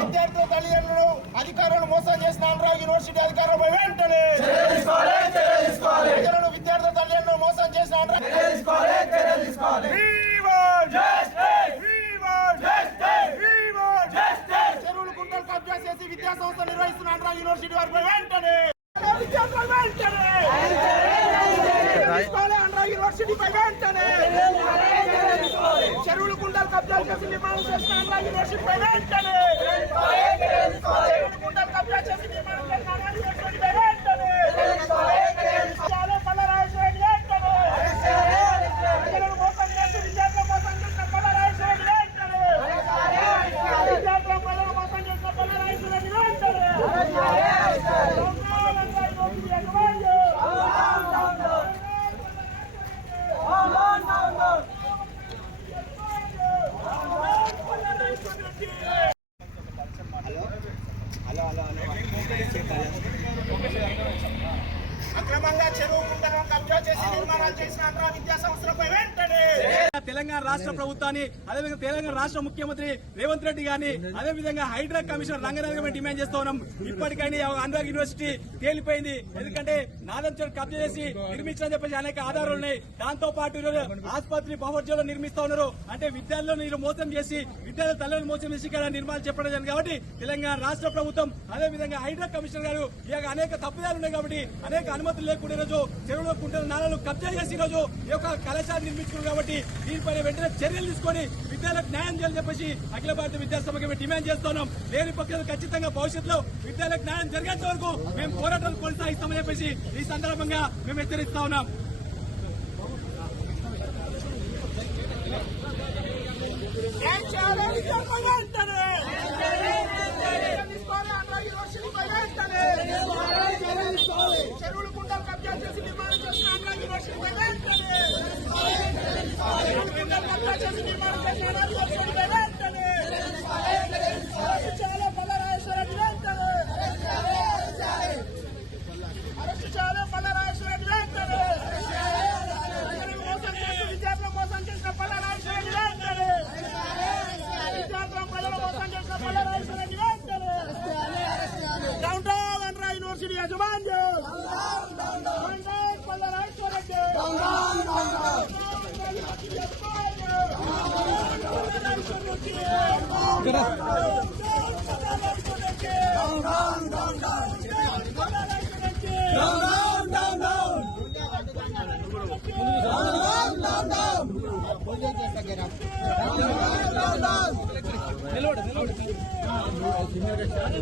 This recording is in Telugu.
విద్యార్థుల తల్లిదండ్రులు అధికారులు మోసం చేసిన ఆంధ్ర యూనివర్సిటీ అధికారులపై వెంటనే ప్రజలను విద్యార్థుల తల్లిదండ్రులు మోసం చేసిన ఆంధ్ర చెరువులు గుంటలు కబ్జా చేసి విద్యాసంస్థ నిర్వహిస్తున్న ఆంధ్ర యూనివర్సిటీ వారిపై విద్యార్థులు వెంటనే యూనివర్సిటీపై వెంటనే చెరువులు గుండాలు కబ్జాలు చేసి నిర్మాణం చేసిన యూనివర్సిటీపై వెంటనే. చెరువు గుంటలను కబ్జా చేసి నిర్మాణాలు చేసిన ఆంధ్ర విద్యా సంస్థలపై వెంటనే! తెలంగాణ రాష్ట్ర ప్రభుత్వాన్ని అదేవిధంగా తెలంగాణ రాష్ట్ర ముఖ్యమంత్రి రేవంత్ రెడ్డి గారిని అదే విధంగా హైడ్రా కమిషనర్ రంగనాథ్ డిమాండ్ చేస్తా ఉన్నాం. ఇప్పటికైనా అనురాగ్ యూనివర్సిటీ తేలిపోయింది. ఎందుకంటే నాదం చెరువు కబ్జా చేసి నిర్మించాలని చెప్పేసి అనేక ఆధారాలు ఉన్నాయి. దాంతో పాటు ఈరోజు ఆసుపత్రి బహుర్జలో నిర్మిస్తా ఉన్నారు. అంటే విద్యార్థులను మీరు మోసం చేసి విద్యార్థుల తల్లులను మోసం చేసి ఇక్కడ నిర్మాణం చెప్పడం జరిగింది కాబట్టి తెలంగాణ రాష్ట్ర ప్రభుత్వం అదే విధంగా హైడ్రా కమిషనర్ గారు ఇక అనేక తప్పిదాలు ఉన్నాయి కాబట్టి అనేక అనుమతులు లేకుండా ఈరోజు చెరువులో కుంటున్న నాలను కబ్జా చేసి ఈరోజు రోజు ఈ యొక్క కళాశాల నిర్మించుకున్నారు కాబట్టి దీనిపైన వెంటనే చర్యలు తీసుకొని విద్యార్థులకు న్యాయం చేయాలని చెప్పేసి అఖిల భారత విద్యాసభకి మేము డిమాండ్ చేస్తున్నాం. లేని పక్షంలో ఖచ్చితంగా భవిష్యత్తులో విద్యార్థులకు న్యాయం జరిగేంత వరకు మేము పోరాటాలు కొనసాగిస్తామని చెప్పేసి ఈ సందర్భంగా మేము హెచ్చరిస్తా ఉన్నాం. ఏం చేయాలి? నిలబడు నిలబడు